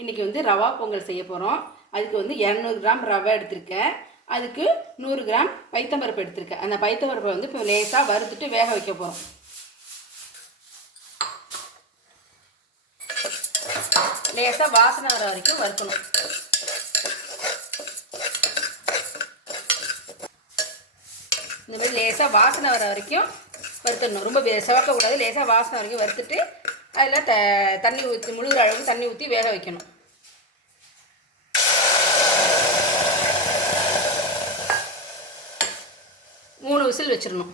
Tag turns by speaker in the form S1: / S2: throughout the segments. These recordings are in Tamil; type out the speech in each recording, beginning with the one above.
S1: இன்றைக்கி வந்து ரவா பொங்கல் செய்ய போகிறோம் அதுக்கு வந்து இரநூறு கிராம் ரவை எடுத்திருக்கேன். அதுக்கு நூறு கிராம் பைத்தம்பருப்பு எடுத்திருக்கேன். அந்த பைத்தம்பருப்பை வந்து இப்போ லேசாக வறுத்துட்டு வேக வைக்க போகிறோம் லேசாக வாசனை வர வரைக்கும் வறுக்கணும். இந்த மாதிரி லேசாக வாசனை வர வரைக்கும் வறுத்துடணும். ரொம்ப சிவக்கக்கூடாது லேசாக வாசனை வரைக்கும் வறுத்துட்டு அதில் த தண்ணி ஊற்றி முழுகிற அளவுக்கு தண்ணி ஊற்றி வேக வைக்கணும். மூணு விசில் வச்சிடணும்.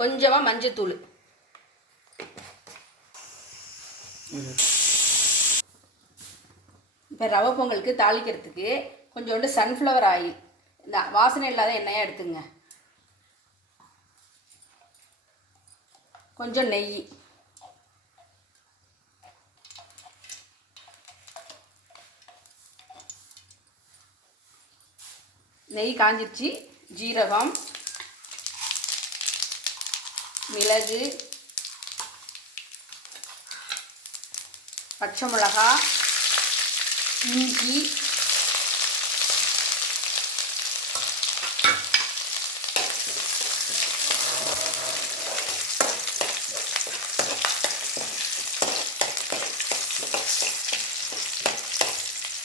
S1: கொஞ்சமாக மஞ்சத்தூள். இப்போ ரவை பொங்கலுக்கு தாளிக்கிறதுக்கு கொஞ்சோண்டு சன்ஃப்ளவர் ஆயில் இந்த வாசனை இல்லாத எண்ணெயாக எடுத்துங்க. கொஞ்சம் நெய். நெய் காஞ்சிருச்சு. ஜீரகம் மிளகு பச்சை மிளகா இஞ்சி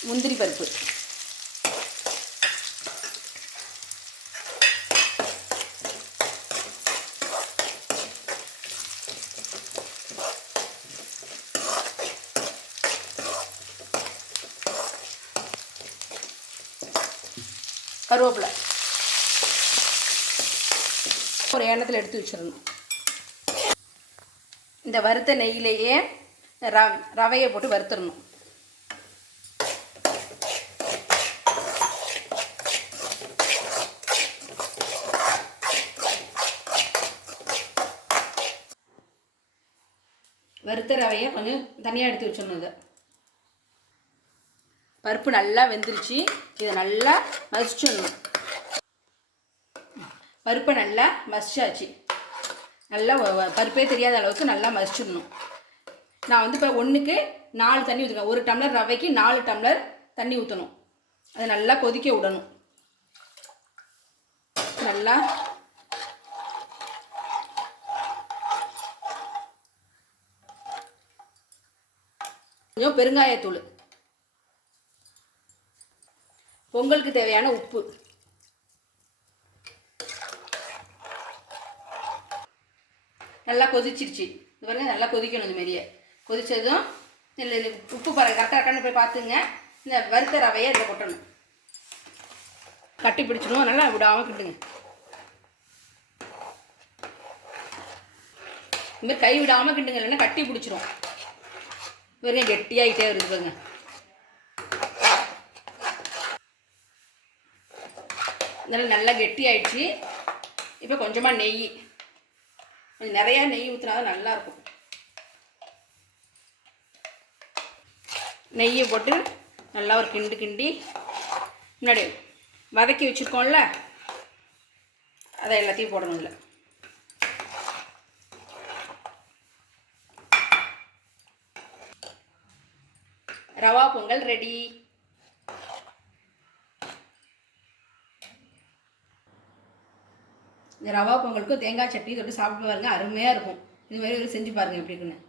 S1: முந்திரி பருப்பு. கருவேப்பிலை. ஒரு எண்ணத்தில் எடுத்து வச்சிடணும். இந்த வறுத்த நெய்யிலேயே ர ரவையை போட்டு வறுத்துடணும். வறுத்த ரவையை கொஞ்சம் தனியாக எடுத்து வச்சிடணும் இதை. பருப்பு நல்லா வெந்துருச்சு. இதை நல்லா மசிச்சிடணும். பருப்பை நல்லா மசிச்சாச்சு. நல்லா பருப்பே தெரியாத அளவுக்கு நல்லா மசிச்சிடணும். நான் வந்து இப்போ ஒன்றுக்கு நாலு தண்ணி ஊற்றுக்கேன் ஒரு டம்ளர் ரவைக்கு நாலு டம்ளர் தண்ணி ஊற்றணும் அதை நல்லா கொதிக்க விடணும். நல்லா கொஞ்சம் பெருங்காயத்தூள். பொங்கலுக்கு தேவையான உப்பு. நல்லா கொதிச்சிருச்சு. இது பாருங்க நல்லா கொதிக்கணும் இது மாதிரியே கொதித்ததும் இல்லை உப்பு பாருங்க கரெக்டாக கரெக்டாக போய் பார்த்துங்க. இந்த வறுத்த ரவையை இதில் கொட்டணும். கட்டி பிடிச்சிடும் நல்லா விடாமல் கிட்டுங்க இந்த மாதிரி கை விடாமல் கிட்டுங்க இல்லைன்னா கட்டி பிடிச்சிரும். வெறும் கெட்டியாகிட்டே இருக்குதுங்க இதெல்லாம் நல்லா கெட்டி ஆயிடுச்சு இப்போ கொஞ்சமாக நெய். கொஞ்சம் நிறையா நெய் ஊற்றினா தான் நல்லாயிருக்கும். நெய்யை போட்டு நல்லா ஒரு கிண்டு கிண்டி முன்னாடி வதக்கி வச்சுருக்கோம்ல அதை எல்லாத்தையும் போடணும் இல்லை ரவா பொங்கல் ரெடி. இந்த ரவா பொங்கலுக்கும் தேங்காய் சட்னி தொட்டு சாப்பிட்டு பாருங்க அருமையாக இருக்கும். இது மாதிரி ஒரு செஞ்சு பாருங்க எப்படி இருக்குன்னு.